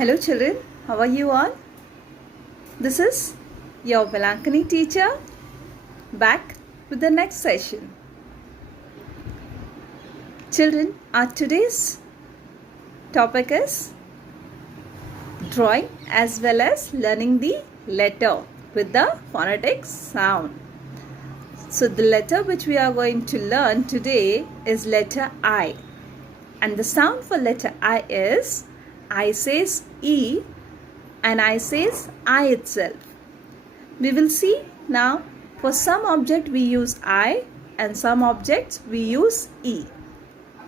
Hello children, how are you all? This is your Balankani teacher back with the next session. Children, our today's topic is drawing as well as learning the letter with the phonetic sound. So the letter which we are going to learn today is letter I. And the sound for letter I is I says E and I says I itself. We will see now for some object we use I and some objects we use E.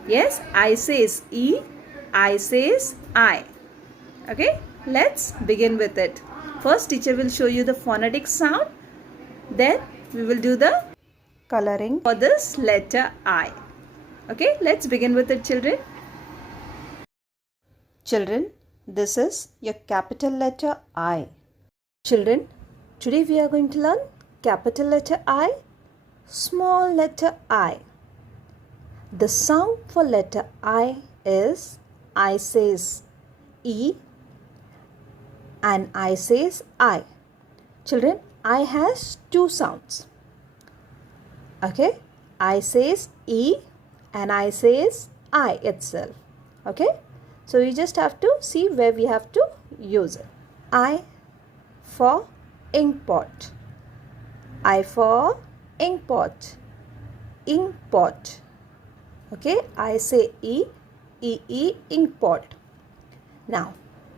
Yes, I says E, I says I. Okay, let's begin with it. First teacher will show you the phonetic sound. Then we will do the coloring for this letter I. Okay, let's begin with it children. Children, this is your capital letter I. Children, today we are going to learn capital letter I, small letter I. The sound for letter I is I says E and I says I. Children, I has two sounds. Okay, I says E and I says I itself. Okay, so you just have to see where we have to use it. I for ink pot. I for ink pot. Ink pot. Okay, I say E, ink pot. Now,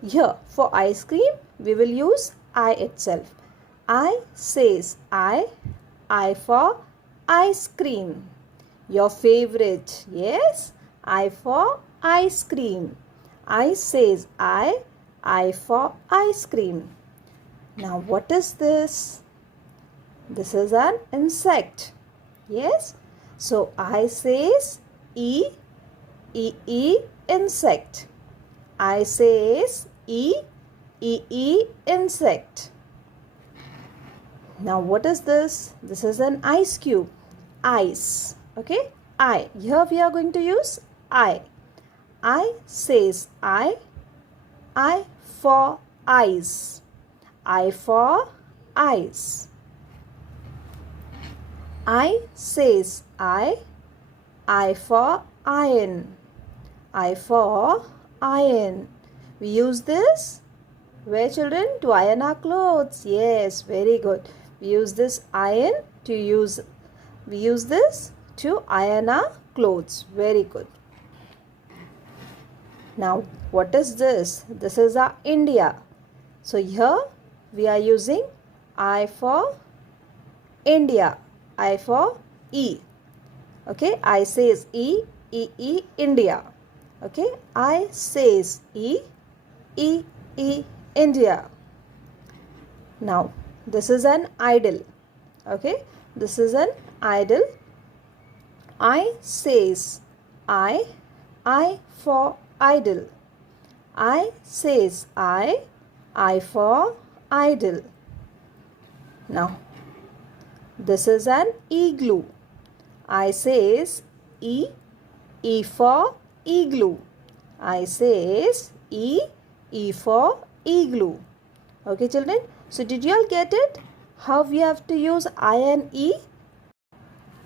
here for ice cream, we will use I itself. I says I for ice cream. Your favorite, yes? I for ice cream. I says I for ice cream. Now, what is this? This is an insect. Yes? So, I says E, insect. I says E, insect. Now, what is this? This is an ice cube. Ice. Okay? I. Here we are going to use I. I says I for ice. I for ice. I says I for iron. I for iron. We use this where children? To iron our clothes. Yes, very good. We use this iron to use. We use this to iron our clothes. Very good. Now, what is this? This is our India. So, here we are using I for India. I for E. Okay, I says E, India. Okay, I says E, India. Now, this is an idol. Okay, this is an idol. I says I for idol. I says I for idol. Now, this is an igloo. I says E for igloo. I says E for igloo. Okay, children. So, did you all get it? How we have to use I and E?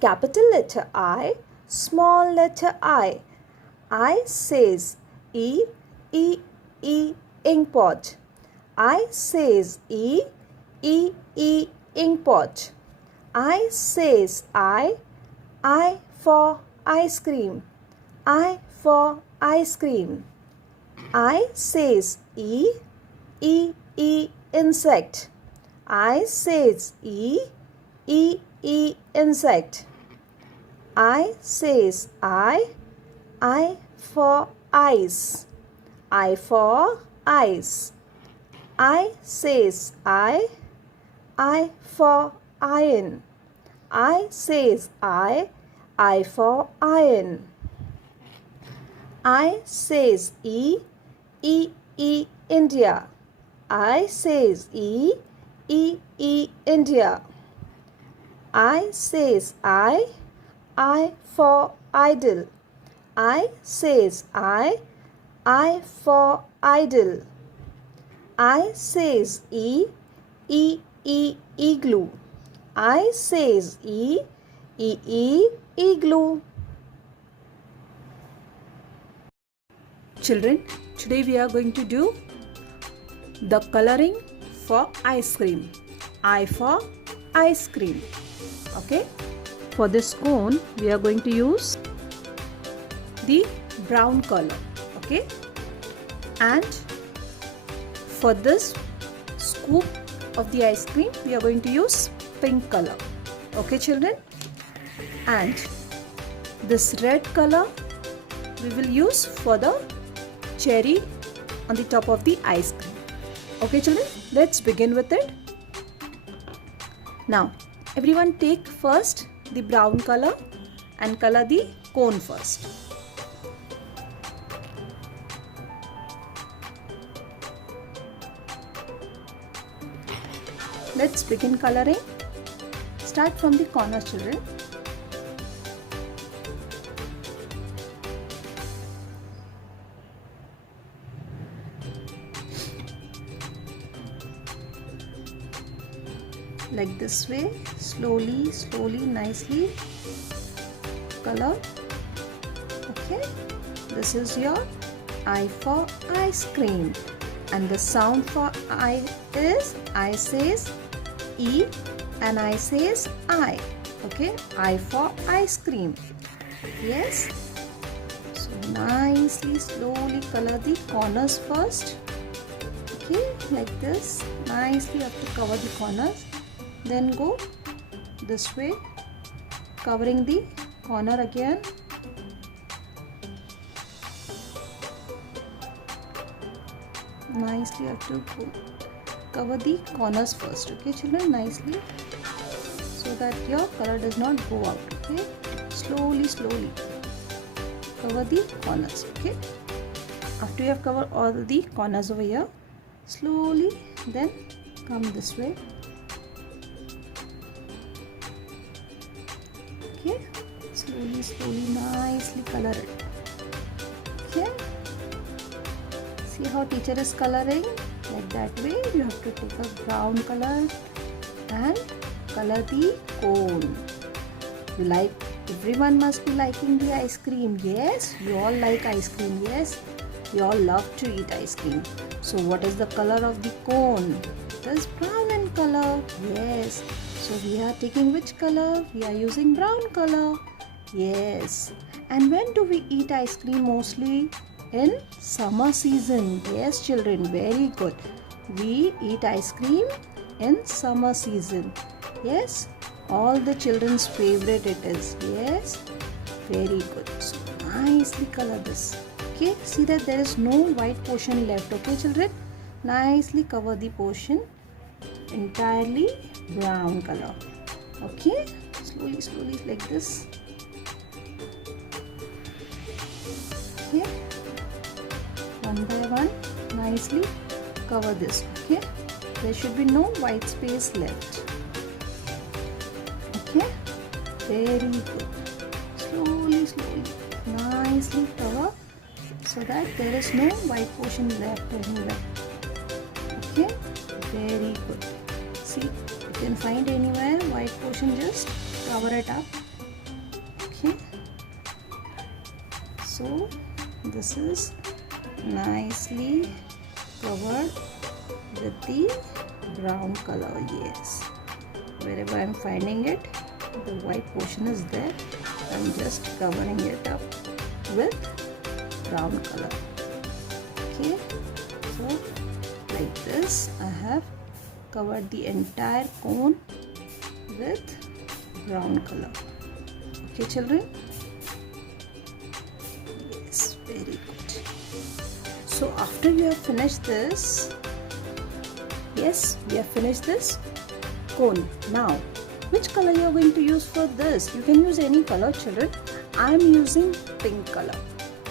Capital letter I, small letter I. I says E, ink pot. I says E, ink pot. I says I for ice cream. I for ice cream. I says E, insect. I says E, insect. I says I for ice. I for ice. I says I for iron. I says I for iron. I says E, India. I says E, India. I says I for idol. I says I for idol. I says E, igloo. I says E, igloo. Children, today we are going to do the coloring for ice cream. I for ice cream. Okay. For this cone, we are going to use the brown color. Okay. And for this scoop of the ice cream, we are going to use pink color. Okay, children. And this red color we will use for the cherry on the top of the ice cream. Okay, children, let's begin with it. Now, everyone take first the brown color and color the cone first. Let's begin coloring. Start from the corner, children. Like this way, slowly, nicely color. Okay, this is your I for ice cream, and the sound for I is I says E and I says I. Okay, I for ice cream. Yes. So nicely, slowly color the corners first. Okay, like this. Nicely you have to cover the corners. Then go this way, covering the corner again. Nicely you have to cover the corners first. Okay, children, nicely, so that your color does not go out. Okay, slowly cover the corners. Okay, after you have covered all the corners over here, slowly then come this way. Okay, slowly, nicely color it. Okay, see how teacher is coloring? Like that way, you have to take a brown color and color the cone. You like, everyone must be liking the ice cream. Yes, you all like ice cream. Yes, you all love to eat ice cream. So what is the color of the cone? It is brown in color. Yes. So we are taking which color? We are using brown color. Yes. And when do we eat ice cream mostly? In summer season. Yes, children, very good. We eat ice cream in summer season. Yes, all the children's favorite it is. Yes, very good. So nicely color this. Okay, see that there is no white portion left. Okay, children, nicely cover the portion entirely brown color. Okay, slowly like this. Okay, one by one, nicely cover this. Okay, there should be no white space left. Okay, very good. Slowly, nicely cover so that there is no white portion left anywhere. Okay, very good. See, you can find anywhere white portion, just cover it up. Okay, so this is nicely covered with the brown color. Yes, wherever I am finding it, the white portion is there. I am just covering it up with brown color. Okay, so like this I have covered the entire cone with brown color. Okay, children. Yes, very good. So after you have finished this, yes, we have finished this cone. Now, which color you are going to use for this? You can use any color, children. I am using pink color.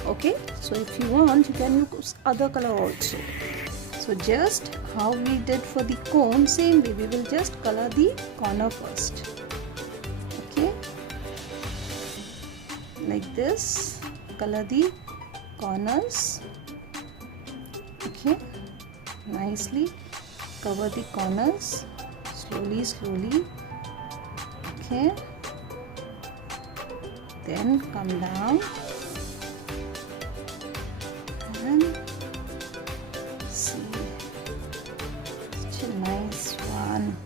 Okay, so if you want, you can use other color also. So just how we did for the cone, same way we will just color the corner first. Okay, like this, color the corners. Okay, nicely cover the corners slowly. Okay, then come down and see, such a nice one.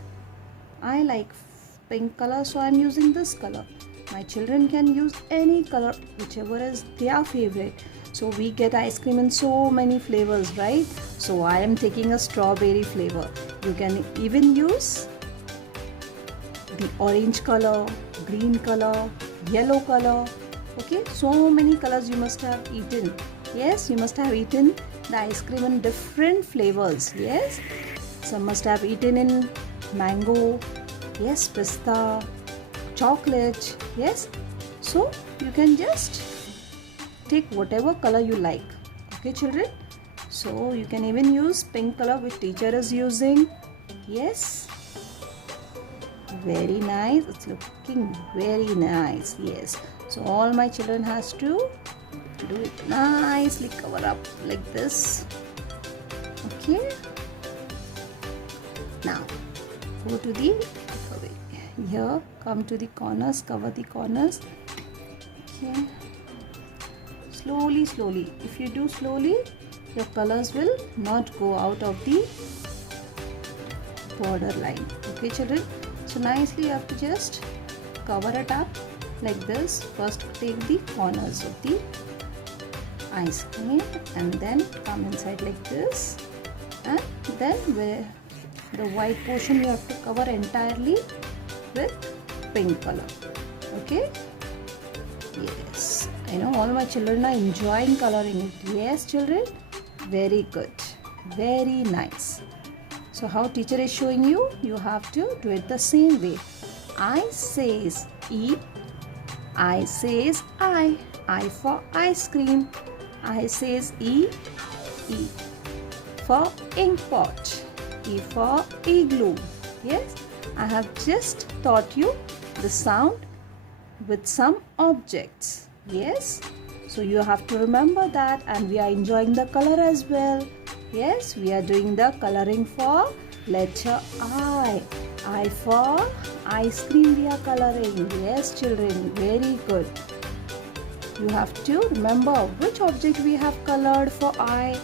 I like pink color, so I'm using this color. My children can use any color, whichever is their favorite. So we get ice cream in so many flavors, right? So I am taking a strawberry flavor. You can even use the orange color, green color, yellow color. Okay, so many colors you must have eaten. Yes, you must have eaten the ice cream in different flavors. Yes, some must have eaten in mango. Yes, pista, chocolate. Yes, so you can just take whatever color you like. Okay, children, so you can even use pink color which teacher is using. Yes, very nice. It's looking very nice. Yes, so all my children has to do it nicely, cover up like this. Okay, now go to the here, come to the corners, cover the corners. Okay, slowly. If you do slowly, your colors will not go out of the border line. Okay, children, so nicely you have to just cover it up like this. First take the corners of the ice cream and then come inside like this, and then where the white portion you have to cover entirely with pink color. Okay, yes, I know all my children are enjoying coloring it. Yes, children, very good, very nice. So how teacher is showing you, you have to do it the same way. I says E, I says I for ice cream. I says E for ink pot, E for igloo. Yes, I have just taught you the sound with some objects. Yes, so you have to remember that, and we are enjoying the color as well. Yes, we are doing the coloring for letter I. I for ice cream we are coloring. Yes, children, very good. You have to remember which object we have colored for I.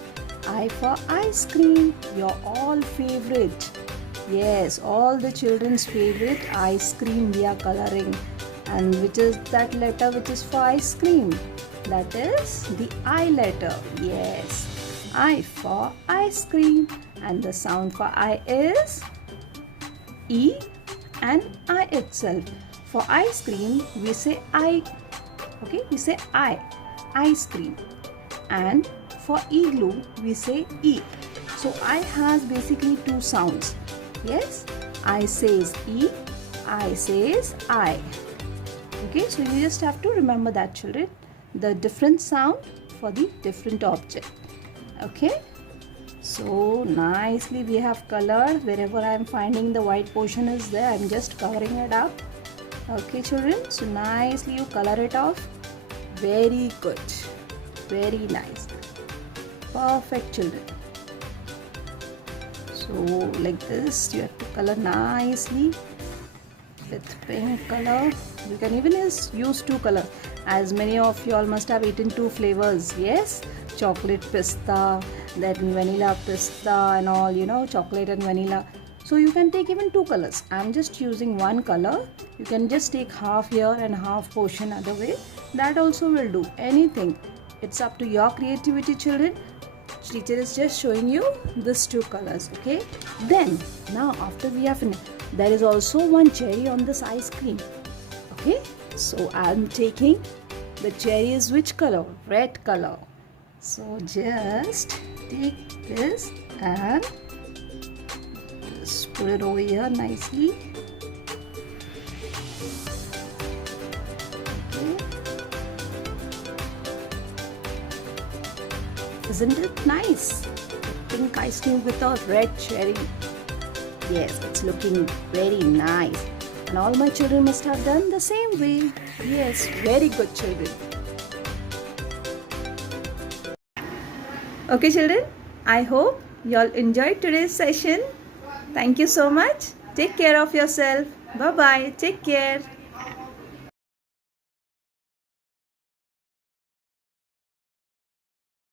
I for ice cream, your all favorite. Yes, all the children's favorite ice cream we are coloring. And which is that letter which is for ice cream? That is the I letter. Yes, I for ice cream, and the sound for I is E and I itself. For ice cream we say I. Okay, we say I, ice cream, and for igloo we say E. So I has basically two sounds. Yes, I says E, I says I. Okay, so you just have to remember that, children, the different sound for the different object. Okay, so nicely we have colored. Wherever I am finding the white portion is there, I am just covering it up. Okay, children, so nicely you color it off. Very good, very nice, perfect, children. So like this you have to color nicely with pink color. You can even use two colors, as many of you all must have eaten two flavors. Yes, chocolate pista, then vanilla pista and all, you know, chocolate and vanilla. So you can take even two colors. I am just using one color. You can just take half here and half portion other way. That also will do. Anything. It's up to your creativity, children. Teacher is just showing you these two colors. Okay. Then now after we have finished, there is also one cherry on this ice cream. Okay. So I am taking the cherry is which color? Red color. So just take this and just put it over here nicely. Okay. Isn't it nice? Pink ice cream with a red cherry. Yes, it's looking very nice. And all my children must have done the same way. Yes, very good, children. Okay, children, I hope You all enjoyed today's session? Thank you so much. Take care of yourself. Bye bye. Take care.